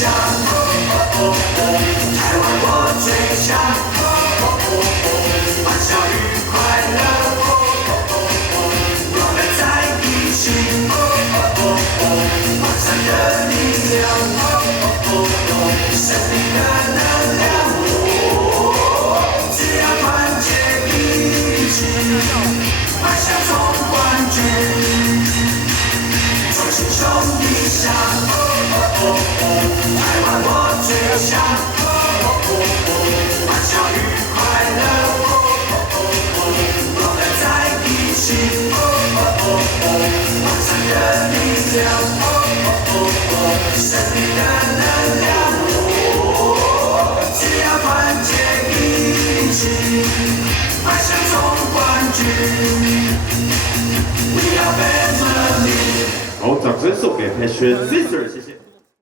想，台湾我最想，欢笑与快乐，永远在一起，晚上的力量，生命的能量，只要团结一起，迈向总冠军。同心兄弟相，台湾我最想，欢笑与快乐，永远在一起，晚上的力量，生命的能量，只要团结一起，迈向总冠军。We are family。好，掌声送给 Passion Sister，谢谢。